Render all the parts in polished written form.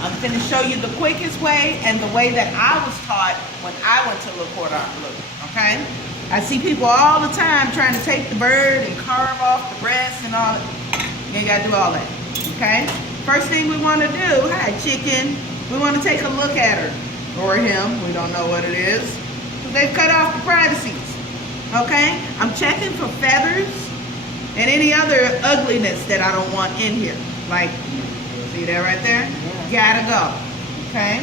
I'm going to show you the quickest way and the way that I was taught when I went to Le Cordon Bleu, okay? I see people all the time trying to take the bird and carve off the breast and all. You ain't got to do all that, okay? First thing we want to do, hi chicken, we want to take a look at her, or him, we don't know what it is. They've cut off the privacies, okay? I'm checking for feathers and any other ugliness that I don't want in here. Like, see that right there? Gotta go, okay?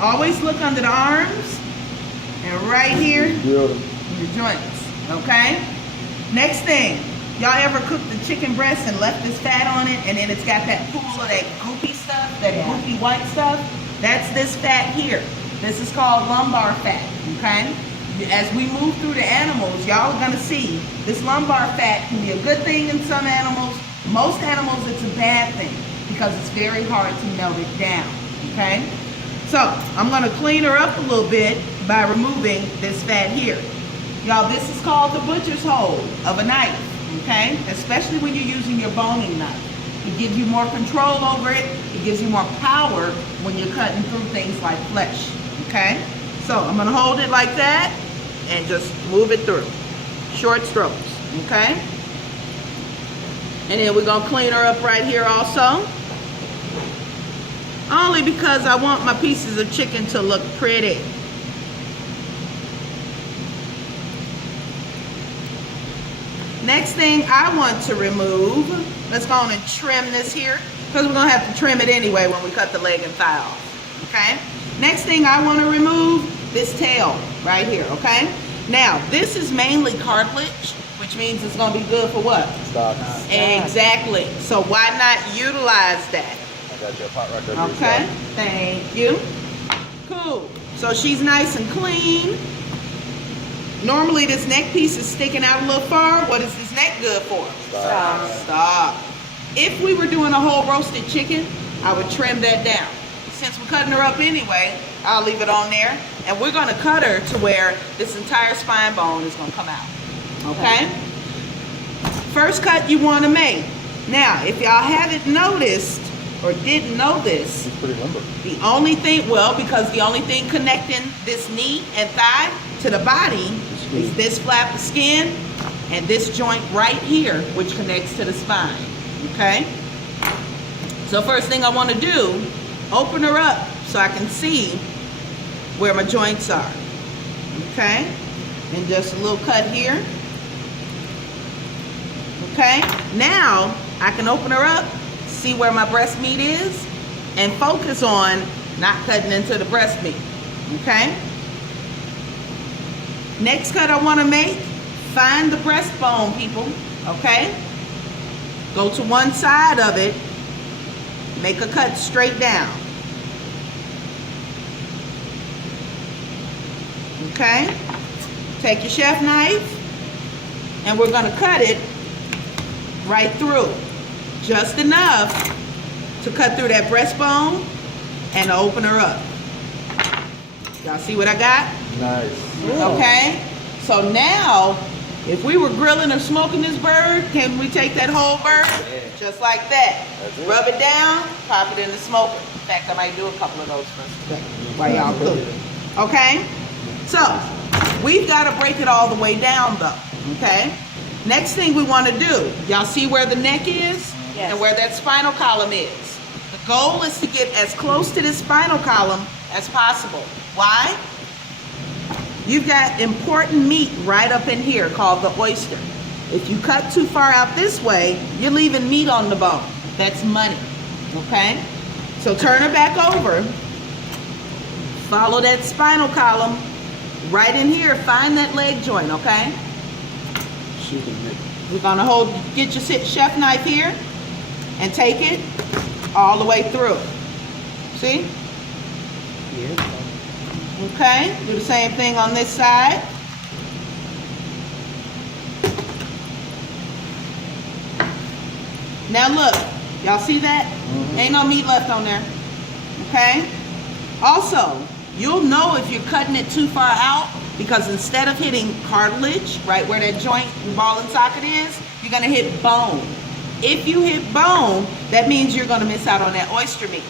Always look under the arms and right here, your joints, okay? Next thing, y'all ever cooked the chicken breast and left this fat on it and then it's got that pool of that goopy stuff, that goopy white stuff? That's this fat here. This is called lumbar fat, okay? As we move through the animals, y'all are gonna see this lumbar fat can be a good thing in some animals. Most animals, it's a bad thing because it's very hard to melt it down, okay? So, I'm gonna clean her up a little bit by removing this fat here. Y'all, this is called the butcher's hole of a knife, okay? Especially when you're using your boning knife. It gives you more control over it. It gives you more power when you're cutting through things like flesh, okay? So I'm gonna hold it like that and just move it through. Short strokes, okay? And then we're gonna clean her up right here also. Only because I want my pieces of chicken to look pretty. Next thing I want to remove, let's go on and trim this here, because we're gonna have to trim it anyway when we cut the leg and thigh off, okay? Next thing I wanna remove, this tail right here, okay? Now, this is mainly cartilage, which means it's gonna be good for what? Stock. Exactly, so why not utilize that? I got your pot record. Okay, thank you. Cool, so she's nice and clean. Normally this neck piece is sticking out a little far. What is this neck good for? Stop. If we were doing a whole roasted chicken, I would trim that down. Since we're cutting her up anyway, I'll leave it on there. And we're gonna cut her to where this entire spine bone is gonna come out, okay? First cut you wanna make. Now, if y'all haven't noticed or didn't know this, it's pretty limber. The only thing, well, because the only thing connecting this knee and thigh to the body is this flap of skin and this joint right here, which connects to the spine, okay? So first thing I want to do, open her up so I can see where my joints are, okay? And just a little cut here, okay? Now I can open her up, see where my breast meat is, and focus on not cutting into the breast meat, okay? Next cut I want to make, find the breastbone, people, okay? Go to one side of it, make a cut straight down. Okay? Take your chef knife, and we're going to cut it right through. Just enough to cut through that breastbone and open her up. Y'all see what I got? Nice. Okay, so now if we were grilling or smoking this bird, can we take that whole bird just like that? Rub it down, pop it in the smoker. In fact, I might do a couple of those first while y'all cook. Okay, so we've got to break it all the way down though. Okay, next thing we want to do, y'all see where the neck is and where that spinal column is. The goal is to get as close to this spinal column as possible. Why? You've got important meat right up in here called the oyster. If you cut too far out this way, you're leaving meat on the bone. That's money, okay? So turn her back over. Follow that spinal column right in here. Find that leg joint, okay? We're gonna get your chef knife here and take it all the way through. See? Yeah. Okay, do the same thing on this side. Now look, y'all see that? Ain't no meat left on there, okay? Also, you'll know if you're cutting it too far out because instead of hitting cartilage, right where that joint and ball and socket is, you're gonna hit bone. if you hit bone, that means you're gonna miss out on that oyster meat.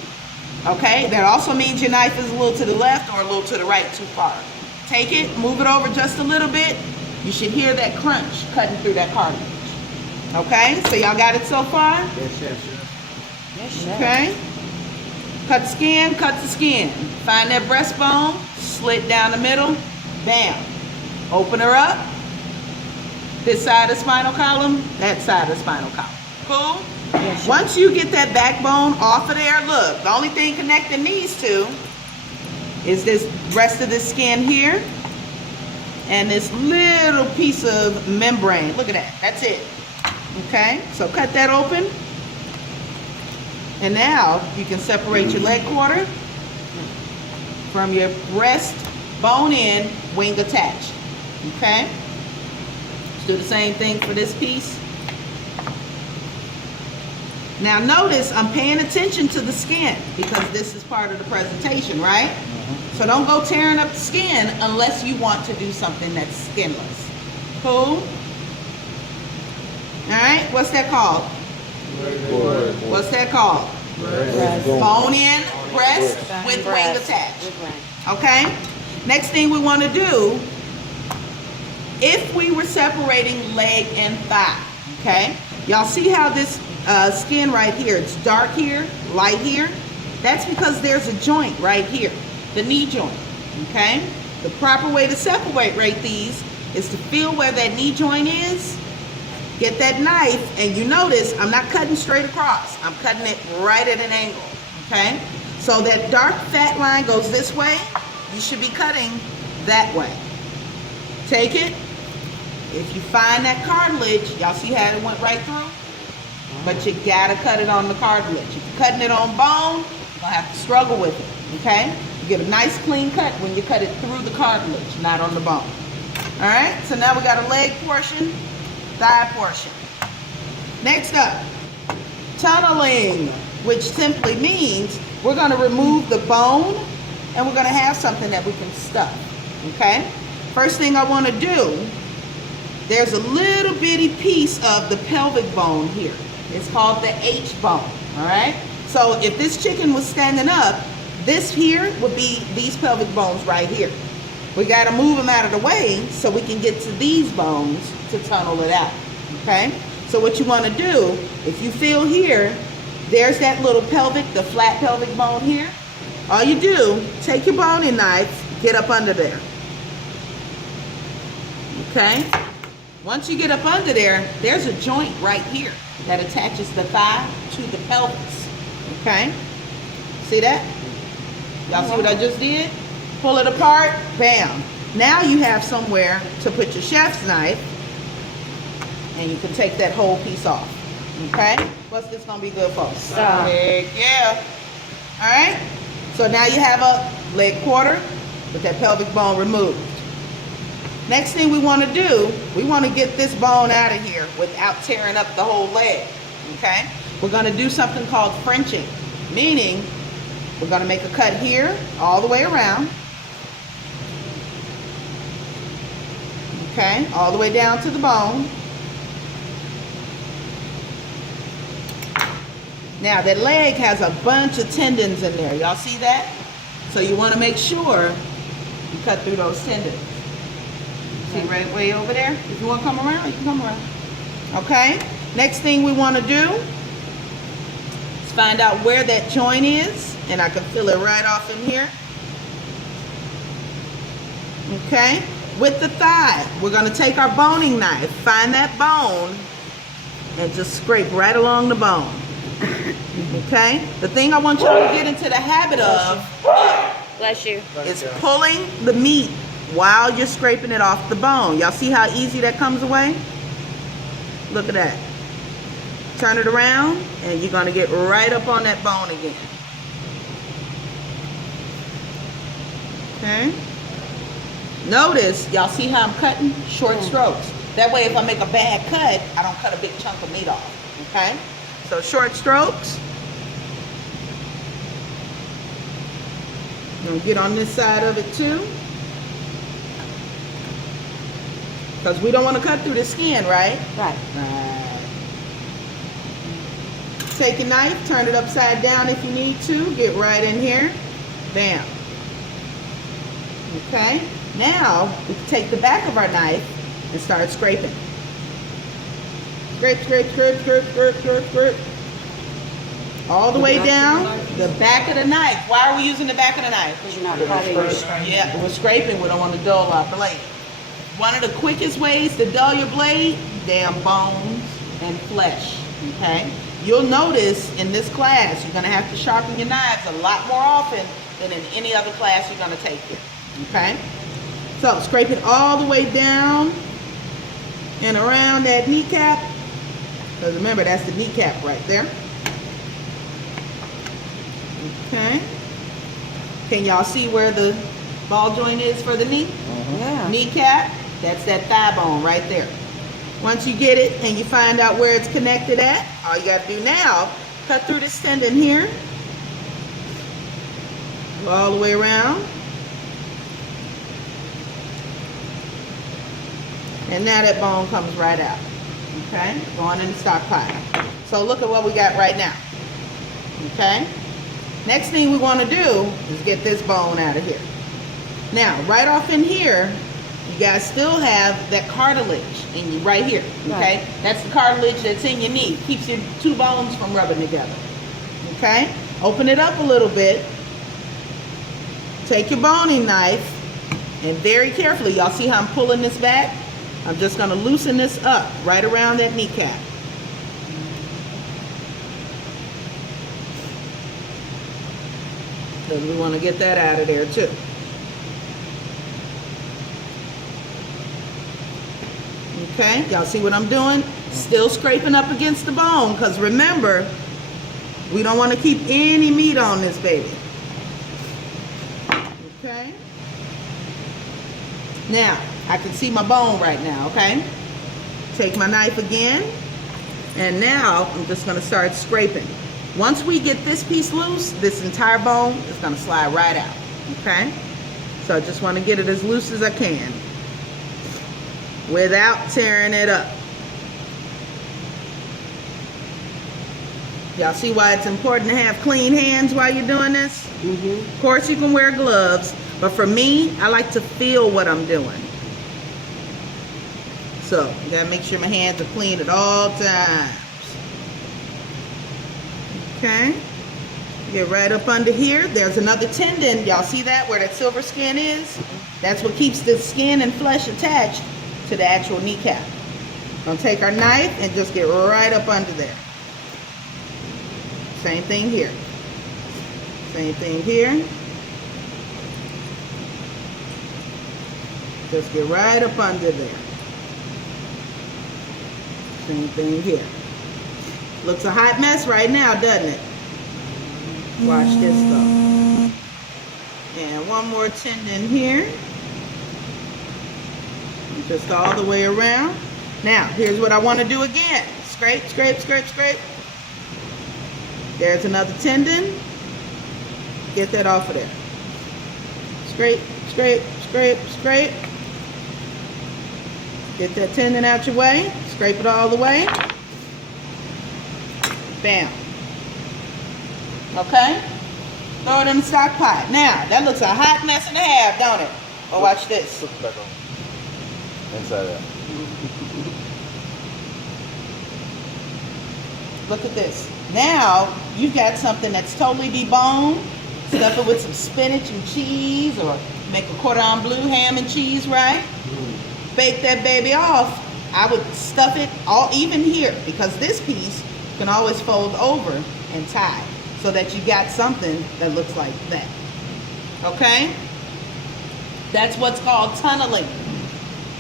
Okay, that also means your knife is a little to the left or a little to the right too far. Take it, move it over just a little bit. You should hear that crunch cutting through that cartilage. Okay, so y'all got it so far? Yes, yes, yes. Okay. Cut the skin, cut the skin. Find that breastbone, slit down the middle, bam. Open her up. This side of the spinal column, that side of the spinal column. Cool? Yes. Once you get that backbone off of there, look, the only thing connecting these two is this rest of the skin here and this little piece of membrane. Look at that, that's it. Okay, so cut that open. And now you can separate your leg quarter from your breast, bone in, wing attached. Okay, let's do the same thing for this piece. Now notice I'm paying attention to the skin because this is part of the presentation, right? So don't go tearing up the skin unless you want to do something that's skinless. Cool? All right, what's that called? What's that called? Breast. Bone in, breast with wing attached. Okay? Next thing we want to do, if we were separating leg and thigh, okay? Y'all see how this skin right here, it's dark here, light here? That's because there's a joint right here, the knee joint, okay? The proper way to separate these is to feel where that knee joint is, get that knife, and you notice I'm not cutting straight across. I'm cutting it right at an angle, okay? So that dark fat line goes this way. You should be cutting that way. Take it. If you find that cartilage, y'all see how it went right through? But you gotta cut it on the cartilage. If you're cutting it on bone, you're gonna have to struggle with it, okay? You get a nice clean cut when you cut it through the cartilage, not on the bone. All right, so now we got a leg portion, thigh portion. Next up, tunneling, which simply means we're gonna remove the bone and we're gonna have something that we can stuff, okay? First thing I wanna do, there's a little bitty piece of the pelvic bone here. It's called the H bone, all right? So if this chicken was standing up, this here would be these pelvic bones right here. We gotta move them out of the way so we can get to these bones to tunnel it out, okay? So what you wanna do, if you feel here, there's that little pelvic, the flat pelvic bone here. All you do, take your boning knife, get up under there, okay? Once you get up under there, there's a joint right here that attaches the thigh to the pelvis, okay? See that? Y'all see what I just did? Pull it apart, bam. Now you have somewhere to put your chef's knife and you can take that whole piece off, okay? What's this gonna be good for? Heck yeah. All right? So now you have a leg quarter with that pelvic bone removed. Next thing we want to do, we want to get this bone out of here without tearing up the whole leg, okay? We're going to do something called Frenching, meaning we're going to make a cut here all the way around, okay? All the way down to the bone. Now that leg has a bunch of tendons in there. Y'all see that? So you want to make sure you cut through those tendons. See right way over there? If you want to come around, you can come around. Okay? Next thing we want to do is find out where that joint is. And I can feel it right off in here. Okay? With the thigh, we're going to take our boning knife, find that bone, and just scrape right along the bone. Okay? The thing I want y'all to get into the habit of Bless you. is pulling the meat while you're scraping it off the bone. Y'all see how easy that comes away? Look at that. Turn it around and you're going to get right up on that bone again. Okay? Notice, y'all see how I'm cutting? Short strokes. That way if I make a bad cut, I don't cut a big chunk of meat off. Okay? So short strokes. I'm going to get on this side of it too. Because we don't want to cut through the skin, right? Right. Right. Take your knife, turn it upside down if you need to. Get right in here. Bam. Okay. Now, we can take the back of our knife and start scraping. Scrape, scrape, scrape, scrape, scrape, scrape, scrape. All the way down the back of the knife. Why are we using the back of the knife? Because you're not cutting. Yeah, we're scraping. We don't want to dull our blade. One of the quickest ways to dull your blade, damn bones and flesh. Okay? You'll notice in this class, you're going to have to sharpen your knives a lot more often than in any other class you're going to take here. Okay? So, scrape it all the way down and around that kneecap. Because remember, that's the kneecap right there. Okay. Can y'all see where the ball joint is for the knee? Yeah. Kneecap, that's that thigh bone right there. Once you get it and you find out where it's connected at, all you got to do now, cut through this tendon here. Go all the way around. And now that bone comes right out. Okay? Going in the stock pile. So look at what we got right now. Okay? Next thing we want to do is get this bone out of here. Now, right off in here, you guys still have that cartilage in you right here. Okay? Right. That's the cartilage that's in your knee. Keeps your two bones from rubbing together. Okay? Open it up a little bit. Take your boning knife and very carefully, y'all see how I'm pulling this back? I'm just going to loosen this up right around that kneecap. Because we want to get that out of there too. Okay, y'all see what I'm doing? Still scraping up against the bone, because remember, we don't want to keep any meat on this baby. Okay. Now, I can see my bone right now, okay? Take my knife again, and now I'm just going to start scraping. Once we get this piece loose, this entire bone is going to slide right out, okay? So I just want to get it as loose as I can without tearing it up. Y'all see why it's important to have clean hands while you're doing this? Of course you can wear gloves, but for me, I like to feel what I'm doing. So, you gotta make sure my hands are clean at all times. Okay? Get right up under here. There's another tendon. Y'all see that, where that silver skin is? That's what keeps the skin and flesh attached to the actual kneecap. Gonna take our knife and just get right up under there. Same thing here. Same thing here. Just get right up under there. Same thing here. Looks a hot mess right now, doesn't it? Watch this though. And one more tendon here. And just all the way around. Now, here's what I want to do again. Scrape, scrape, scrape, scrape. There's another tendon. Get that off of there. Scrape, scrape, scrape, scrape. Get that tendon out your way. Scrape it all the way. Bam. Okay? Throw it in the stock pot. Now, that looks a hot mess and a half, don't it? Oh, watch this. Put it back on. Inside out. Look at this. Now, you've got something that's totally deboned. Stuff it with some spinach and cheese, or make a cordon bleu ham and cheese, right? Bake that baby off. I would stuff it all even here, because this piece can always fold over and tie, so that you got something that looks like that. Okay? That's what's called tunneling.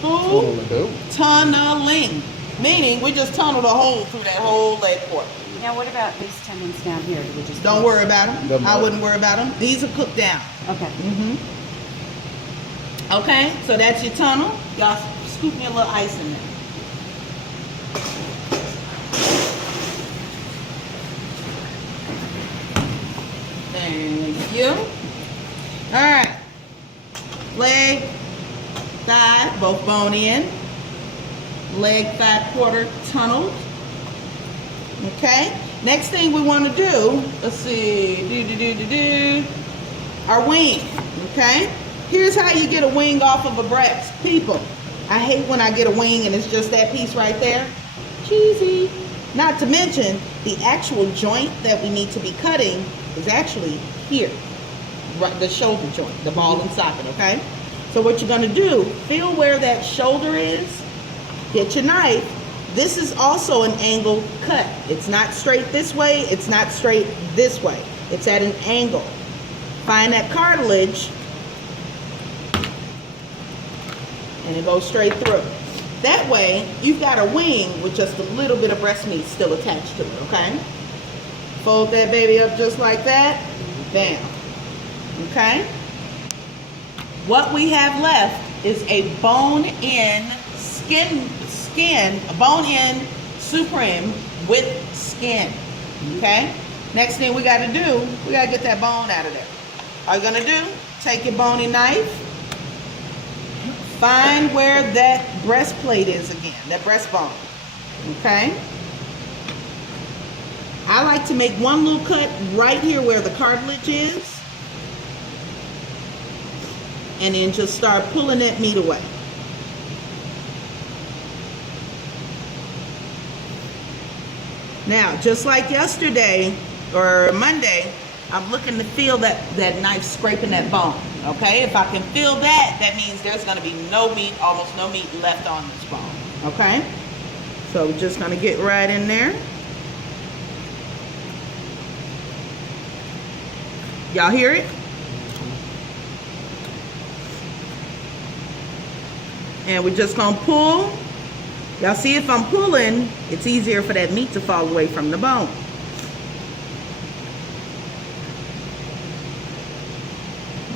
Who? Tunneling. Meaning we just tunneled a hole through that whole leg portion. Now, what about these tendons down here? Do we just Don't worry about them. I wouldn't worry about them. These are cooked down. Okay. Okay, so that's your tunnel. Y'all scoop me a little ice in there. Thank you. All right. Leg, thigh, both bone in. Leg, thigh, quarter tunneled. Okay. Next thing we want to do, let's see, our wing, okay? Here's how you get a wing off of a breast. People, I hate when I get a wing and it's just that piece right there. Cheesy. Not to mention, the actual joint that we need to be cutting is actually here. Right, the shoulder joint, the ball and socket, okay? So what you're gonna do, feel where that shoulder is, get your knife. This is also an angle cut. It's not straight this way, it's not straight this way. It's at an angle. Find that cartilage, and it goes straight through. That way, you've got a wing with just a little bit of breast meat still attached to it, okay? Fold that baby up just like that, bam, okay? What we have left is a bone-in a bone-in supreme with skin, okay? Next thing we gotta do, we gotta get that bone out of there. All you're gonna do, take your bony knife, find where that breastplate is again, that breastbone, okay? I like to make one little cut right here where the cartilage is, and then just start pulling that meat away. Now, just like yesterday or Monday, I'm looking to feel that knife scraping that bone, okay? If I can feel that, that means there's gonna be no meat, almost no meat left on this bone, okay? So we're just gonna get right in there. Y'all hear it? And we're just gonna pull. Y'all see, if I'm pulling, it's easier for that meat to fall away from the bone.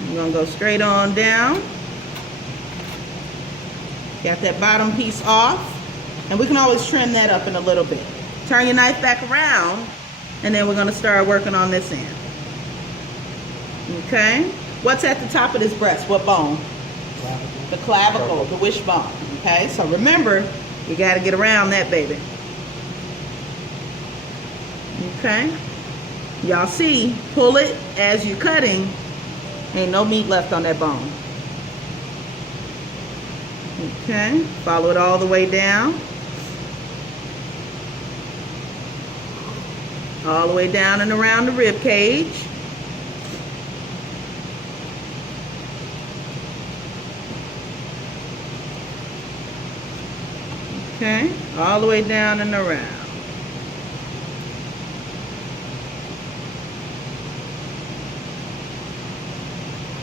I'm gonna go straight on down. Got that bottom piece off. And we can always trim that up in a little bit. Turn your knife back around, and then we're gonna start working on this end. Okay? What's at the top of this breast? What bone? The clavicle, the wishbone. Okay? So remember, we gotta get around that baby. Okay? Y'all see, pull it as you're cutting. Ain't no meat left on that bone. Okay? Follow it all the way down. All the way down and around the rib cage. Okay, all the way down and around.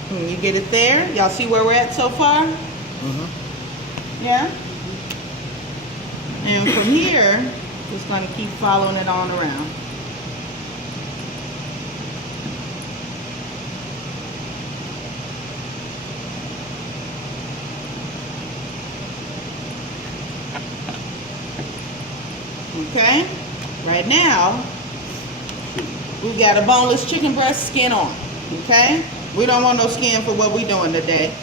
Can you get it there? Y'all see where we're at so far? Mm-hmm. Yeah? And from here, just gonna keep following it on around. Okay, right now we got a boneless chicken breast skin on. Okay, we don't want no skin for what we doing today.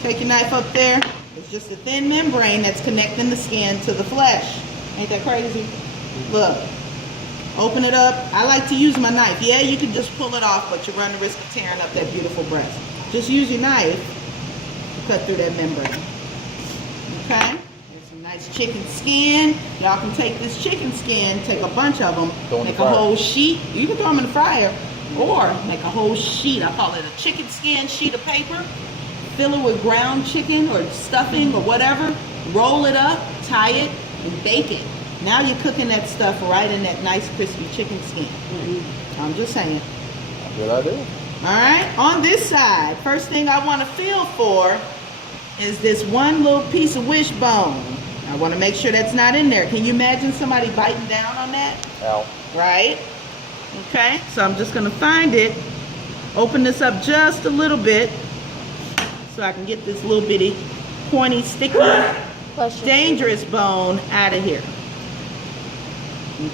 Take your knife up there. It's just a thin membrane that's connecting the skin to the flesh. Ain't that crazy? Look, open it up. I like to use my knife. Yeah, you can just pull it off, but you run the risk of tearing up that beautiful breast. Just use your knife to cut through that membrane. Okay. Nice chicken skin. Y'all can take this chicken skin, take a bunch of them, make a whole sheet. You can throw them in the fryer or make a whole sheet. I call it a chicken skin sheet of paper. Fill it with ground chicken or stuffing or whatever. Roll it up, tie it, and bake it. Now you're cooking that stuff right in that nice crispy chicken skin. I'm just saying. Good idea. All right, on this side, first thing I want to feel for is this one little piece of wishbone. I want to make sure that's not in there. Can you imagine somebody biting down on that? Ow. Right? Okay, so I'm just going to find it, open this up just a little bit so I can get this little bitty, pointy, sticky, dangerous bone out of here.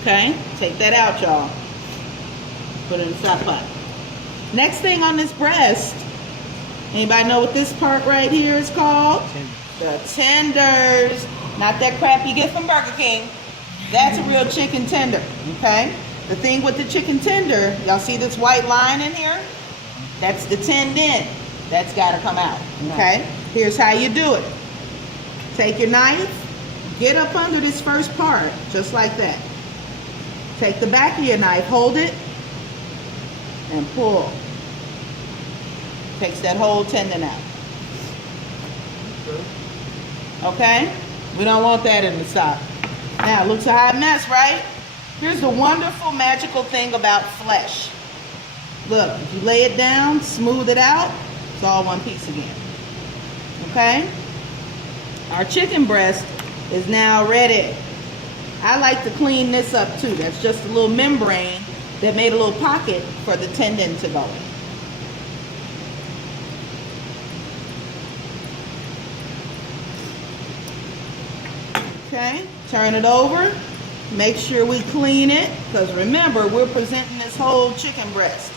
Okay, take that out, y'all. Put it in the stock pot. Next thing on this breast, anybody know what this part right here is called? The tenders. Not that crap you get from Burger King. That's a real chicken tender, okay? the thing with the chicken tender, y'all see this white line in here? That's the tendon. That's got to come out, okay? Here's how you do it. Take your knife, get up under this first part, just like that. Take the back of your knife, hold it, and pull. Takes that whole tendon out. Okay? We don't want that in the stock. Now, looks a hot mess, right? Here's the wonderful, magical thing about flesh. Look, if you lay it down, smooth it out, it's all one piece again. Okay? Our chicken breast is now ready. I like to clean this up too. That's just a little membrane that made a little pocket for the tendon to go in. Okay, turn it over. Make sure we clean it, because remember, we're presenting this whole chicken breast.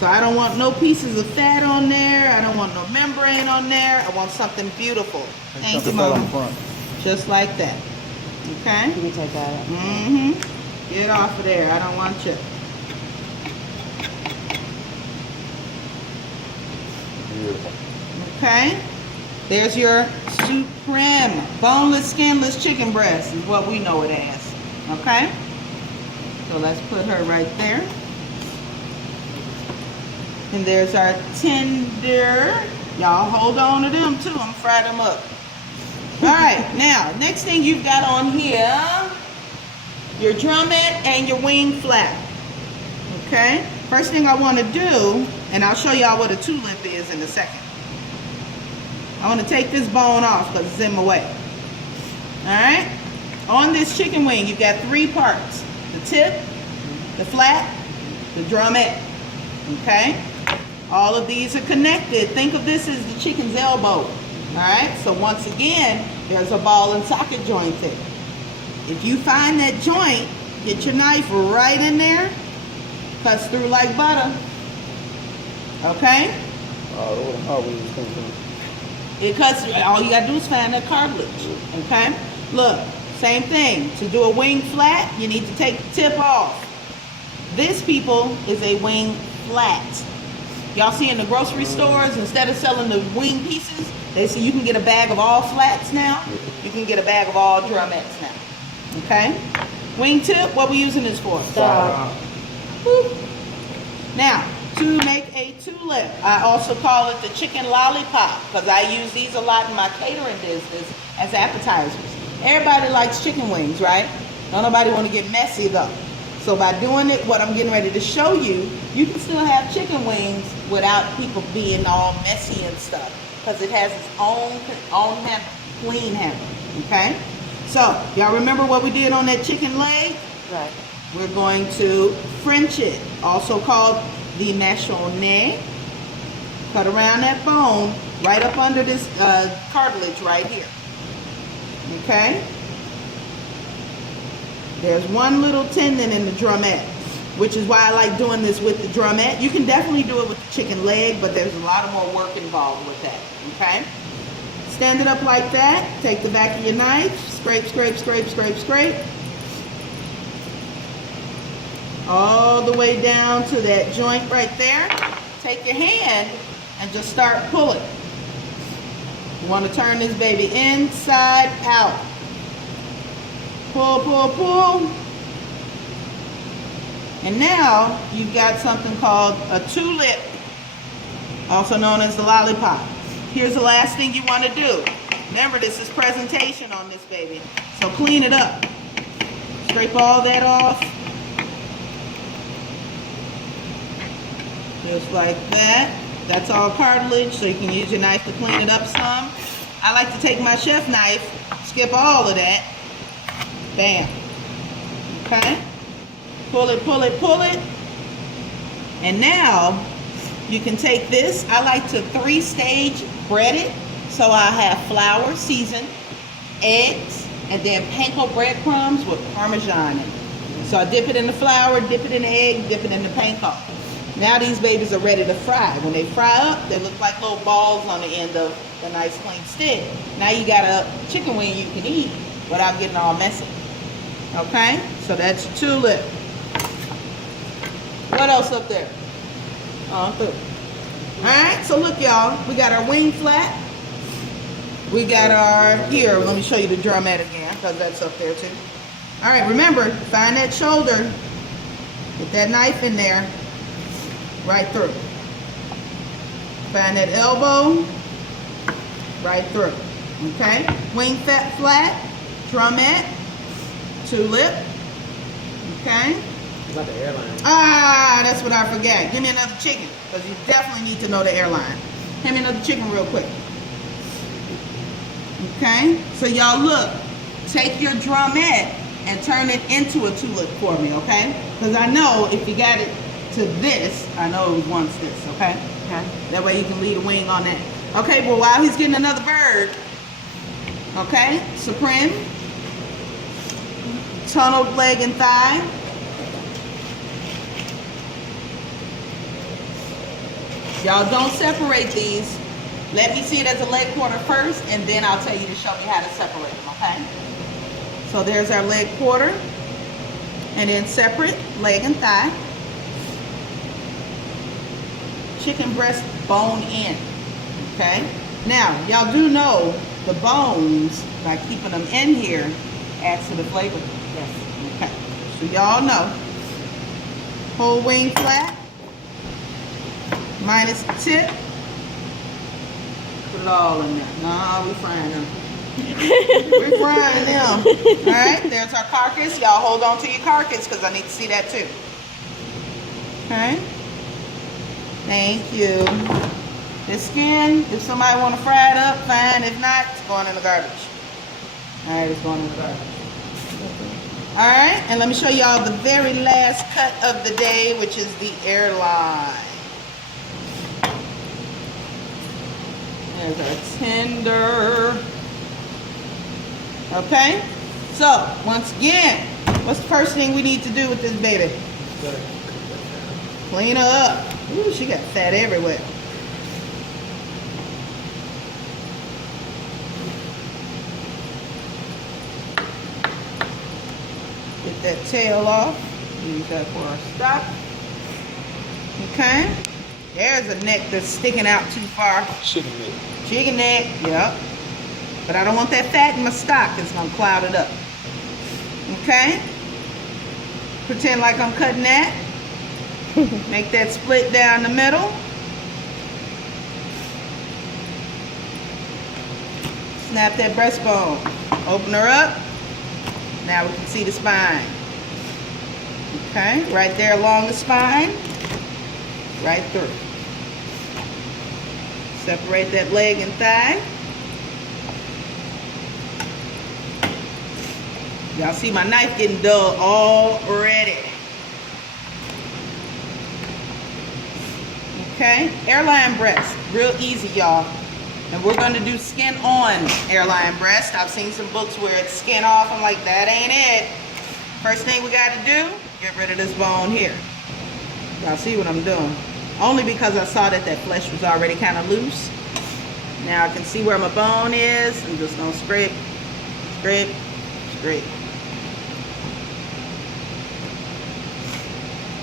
So I don't want no pieces of fat on there. I don't want no membrane on there. I want something beautiful. Thank you, Mom. Just like that. Okay? Can you take that out? Mm-hmm. Get off of there. I don't want you. Beautiful. Okay? There's your supreme boneless, skinless chicken breast is what we know it as. Okay? So let's put her right there. And there's our tender. Y'all hold on to them too. I'm frying them up. Alright, now, next thing you've got on here, your drumette and your wing flap. Okay? First thing I want to do, and I'll show y'all what a tulip is in a second. I want to take this bone off because it's in my way. Alright? On this chicken wing, you've got 3 parts. The tip, the flap, the drumette. Okay? All of these are connected. Think of this as the chicken's elbow. Alright? So once again, there's a ball and socket joint there. If you find that joint, get your knife right in there. Cuts through like butter. Okay? It cuts, all you gotta do is find that cartilage. Okay? Look, same thing. To do a wing flat, you need to take the tip off. This, people, is a wing flat. Y'all see in the grocery stores, instead of selling the wing pieces, they say you can get a bag of all flats now. You can get a bag of all drumettes now. Okay? Wing tip, what we using this for? Now, to make a tulip, I also call it the chicken lollipop, because I use these a lot in my catering business as appetizers. Everybody likes chicken wings, right? Don't nobody want to get messy though. So by doing it, what I'm getting ready to show you, you can still have chicken wings without people being all messy and stuff, because it has its own handle, clean handle. Okay? So, y'all remember what we did on that chicken leg? Right. We're going to French it, also called the mâchonné. Cut around that bone, right up under this cartilage right here. Okay? There's one little tendon in the drumette, which is why I like doing this with the drumette. You can definitely do it with the chicken leg, but there's a lot more work involved with that. Okay? Stand it up like that. Take the back of your knife. Scrape, scrape, scrape, scrape, scrape. All the way down to that joint right there. Take your hand and just start pulling. You want to turn this baby inside out. Pull, pull, pull. And now you've got something called a tulip, also known as the lollipop. Here's the last thing you want to do. Remember, this is presentation on this baby. So clean it up. Scrape all that off. Just like that. That's all cartilage, so you can use your knife to clean it up some. I like to take my chef knife, skip all of that. Bam. Okay? Pull it, pull it, pull it. And now, you can take this. I like to 3-stage bread it. So I have flour seasoned, eggs, and then panko breadcrumbs with Parmesan in it. So I dip it in the flour, dip it in the egg, dip it in the panko. Now these babies are ready to fry. When they fry up, they look like little balls on the end of the nice clean stick. Now you got a chicken wing you can eat without getting all messy. Okay? So that's tulip. What else up there? Oh, I'm through. Alright, so look y'all, we got our wing flap. We got our, here, let me show you the drumette again, because that's up there too. Alright, remember, find that shoulder, get that knife in there, right through. Find that elbow, right through. Okay, wing flat, drumette, tulip. Okay. About the airline. Ah, that's what I forgot. Give me another chicken, because you definitely need to know the airline. Give me another chicken real quick. Okay, so y'all look, take your drumette and turn it into a tulip for me, okay? Because I know if you got it to this, I know it wants this, okay? Okay. That way you can lead a wing on that. Okay, well while he's getting another bird, okay, supreme, tunneled leg and thigh. Y'all don't separate these. Let me see it as a leg quarter first, and then I'll tell you to show me how to separate them, okay? So there's our leg quarter, and then separate leg and thigh. Chicken breast bone in, okay? Now, y'all do know the bones, by keeping them in here, adds to the flavor. Yes. Okay, so y'all know. Whole wing flat, minus the tip. Put it all in there. No, we frying them. We're frying them. All right, there's our carcass. Y'all hold on to your carcass because I need to see that too. Okay. Thank you. The skin, if somebody want to fry it up, fine. If not, it's going in the garbage. All right, it's going in the garbage. All right, and let me show y'all the very last cut of the day, which is the airline. There's our tender. Okay, so once again, what's the first thing we need to do with this baby? Clean her up. Ooh, she got fat everywhere. Get that tail off. Use that for our stock. Okay. There's a neck that's sticking out too far. Chicken neck. Chicken neck, yep. But I don't want that fat in my stock. It's gonna cloud it up. Okay. Pretend like I'm cutting that. Make that split down the middle. Snap that breastbone. Open her up. Now we can see the spine. Okay, right there along the spine. Right through. Separate that leg and thigh. Y'all see my knife getting dull already. Okay, airline breast, real easy, y'all. And we're gonna do skin on airline breast. I've seen some books where it's skin off. I'm like, that ain't it. First thing we gotta do, get rid of this bone here. Y'all see what I'm doing? Only because I saw that flesh was already kind of loose. Now I can see where my bone is. I'm just gonna scrape, scrape, scrape.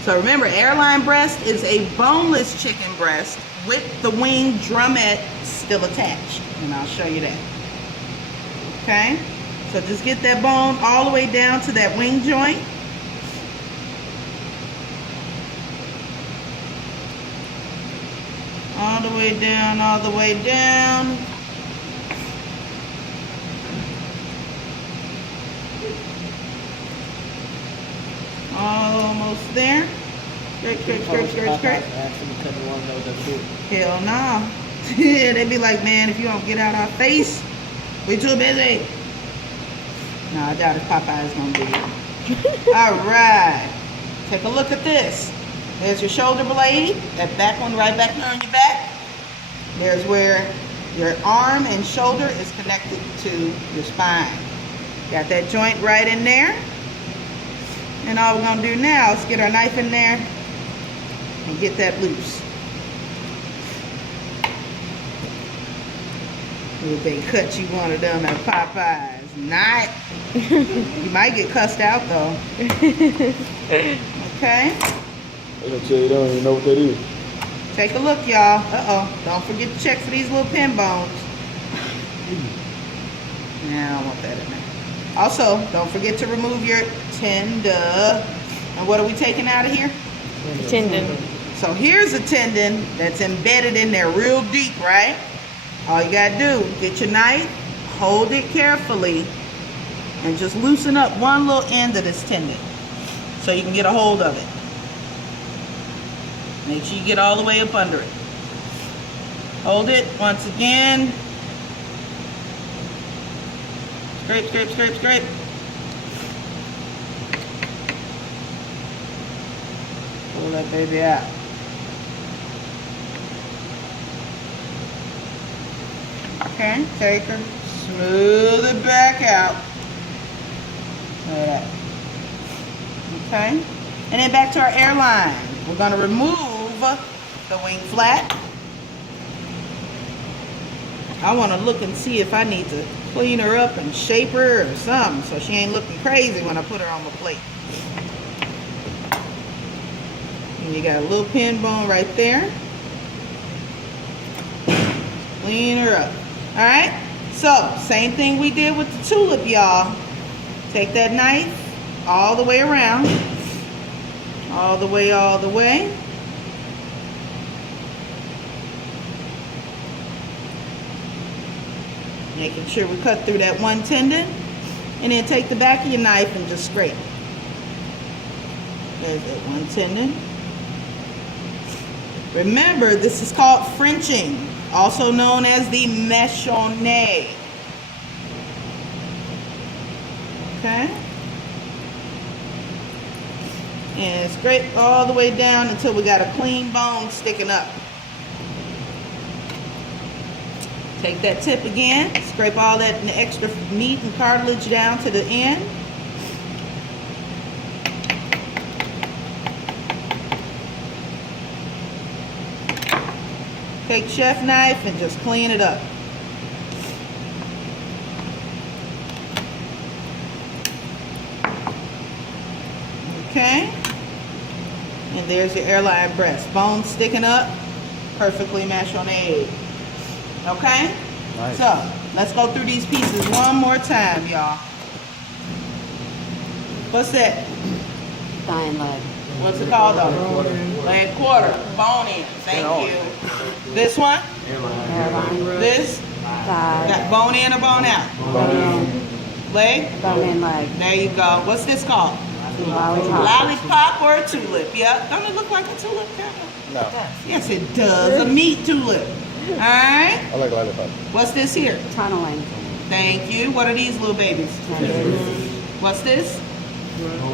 So remember, airline breast is a boneless chicken breast with the wing drumette still attached. And I'll show you that. Okay? So just get that bone all the way down to that wing joint. All the way down, all the way down. Almost there. Scrape, scrape, scrape, scrape, scrape. Hell no. Yeah, they be like, man, if you don't get out our face, we too busy. No, I doubt if Popeye's gonna be here. Alright. Take a look at this. There's your shoulder blade. That back one right back there on your back. There's where your arm and shoulder is connected to your spine. Got that joint right in there. And all we're gonna do now is get our knife in there and get that loose. If they cut you one of them at Popeyes, not. You might get cussed out though. Okay. They gonna tell you they don't even know what that is. Take a look, y'all. Uh-oh. Don't forget to check for these little pin bones. Nah, I don't want that in there. Also, don't forget to remove your tender. And what are we taking out of here? Tendon. So here's a tendon that's embedded in there real deep, right? All you gotta do, get your knife, hold it carefully, and just loosen up one little end of this tendon so you can get a hold of it. Make sure you get all the way up under it. Hold it once again. Scrape, scrape, scrape, scrape. Pull that baby out. Okay, take her, smooth it back out. Like that. Okay, and then back to our airline. We're going to remove the wing flap. I want to look and see if I need to clean her up and shape her or something so she ain't looking crazy when I put her on the plate. And you got a little pin bone right there. Clean her up. Alright, so same thing we did with the tulip, y'all. Take that knife all the way around. All the way, all the way. Making sure we cut through that one tendon. And then take the back of your knife and just scrape. There's that one tendon. Remember, this is called Frenching, also known as the mechonné. Okay? And scrape all the way down until we got a clean bone sticking up. Take that tip again, scrape all that extra meat and cartilage down to the end. Take chef knife and just clean it up. Okay, and there's your airline breast. Bone sticking up, perfectly machonné. Okay? Nice. So, let's go through these pieces one more time, y'all. What's that? Thigh and leg. What's it called though? Leg quarter. Bone in. Thank you. This one? Hairline. This? Thigh. Got bone in or bone out? Bone in. Leg? Bone in leg. There you go. What's this called? Lollipop. Lollipop or a tulip? Yep. Don't it look like a tulip? No. Yes, it does. A meat tulip. Alright. I like lollipop. What's this here? Tunneling. Thank you. What are these little babies? Tendons. What's this?